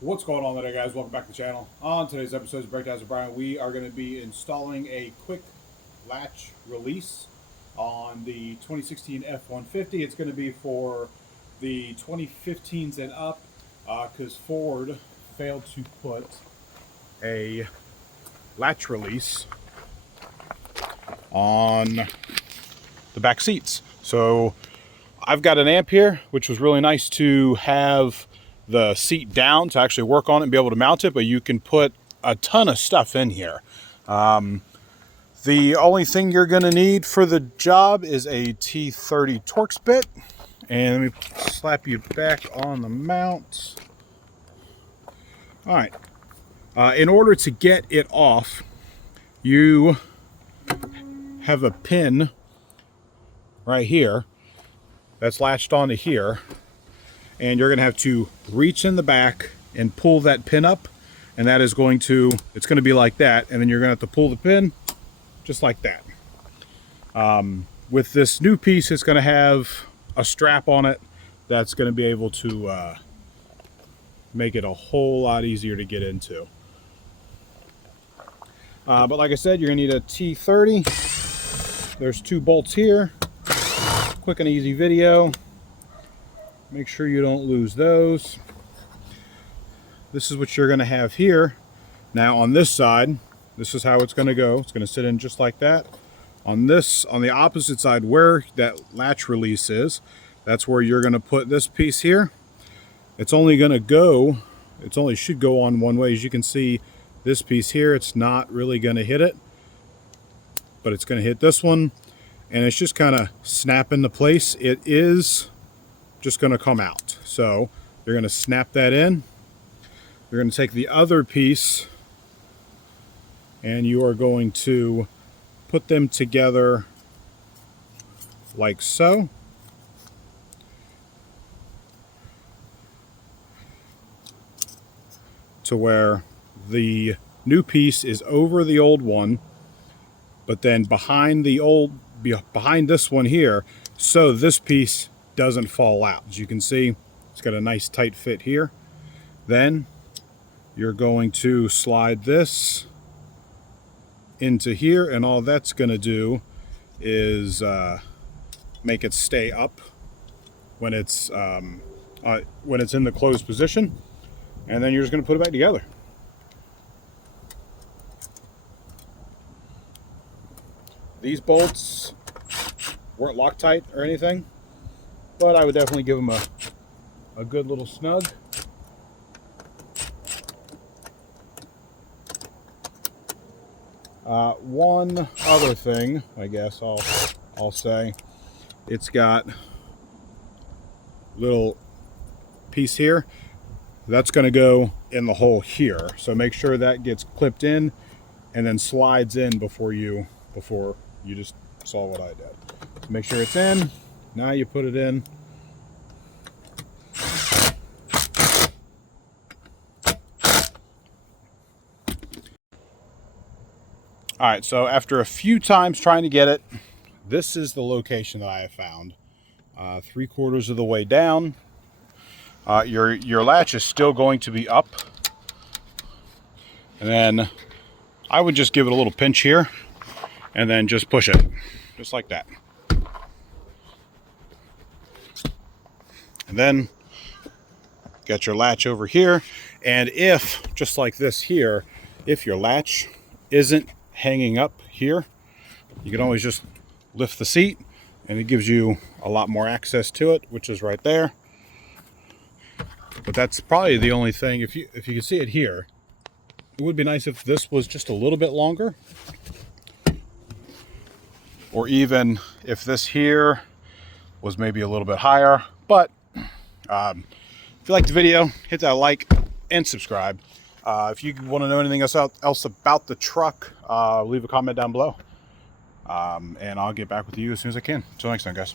What's going on today, guys? Welcome back to the channel. On today's episode of Breakdowns with Brian, we are going to be installing a quick latch release on the 2016 F150. It's going to be for the 2015s and up because Ford failed to put a latch release on the back seats. So I've got an amp here, which was really nice to have the seat down to actually work on it and be able to mount it, but you can put a ton of stuff in here. The only thing you're going to need for the job is a T30 Torx bit, and let me slap you back on the mount. All right, in order to get it off, you have a pin right here that's latched onto here, and you're going to have to reach in the back and pull that pin up, and that is going to, it's going to be like that, and then you're going to have to pull the pin just like that. With this new piece, it's going to have a strap on it that's going to be able to make it a whole lot easier to get into. But like I said, you're going to need a T30. There's 2 bolts here. Quick and easy video. Make sure you don't lose those. This is what you're going to have here. Now on this side, this is how it's going to go. It's going to sit in just like that. On the opposite side where that latch release is, that's where you're going to put this piece here. It only should go on one way. As you can see, this piece here, it's not really going to hit it, but it's going to hit this one, and it's just kind of snap into place. It is just going to come out. So you're going to snap that in. You're going to take the other piece and you are going to put them together like so. To where the new piece is over the old one, but then behind this one here, so this piece doesn't fall out. As you can see, it's got a nice tight fit here. Then you're going to slide this into here, and all that's going to do is make it stay up when it's in the closed position, and then you're just going to put it back together. These bolts weren't Loctite or anything, but I would definitely give them a good little snug. One other thing, I guess I'll say, it's got a little piece here that's going to go in the hole here. So make sure that gets clipped in and then slides in before you just saw what I did. So make sure it's in. Now you put it in. All right, so after a few times trying to get it, this is the location that I have found. 3/4 of the way down. Your latch is still going to be up. And then I would just give it a little pinch here and then just push it, just like that. And then get your latch over here. And if, just like this here, if your latch isn't hanging up here, you can always just lift the seat and it gives you a lot more access to it, which is right there. But that's probably the only thing. If you can see it here, it would be nice if this was just a little bit longer, or even if this here was maybe a little bit higher. But if you like the video, hit that like and subscribe. If you want to know anything else about the truck, leave a comment down below. And I'll get back with you as soon as I can. Until next time, guys.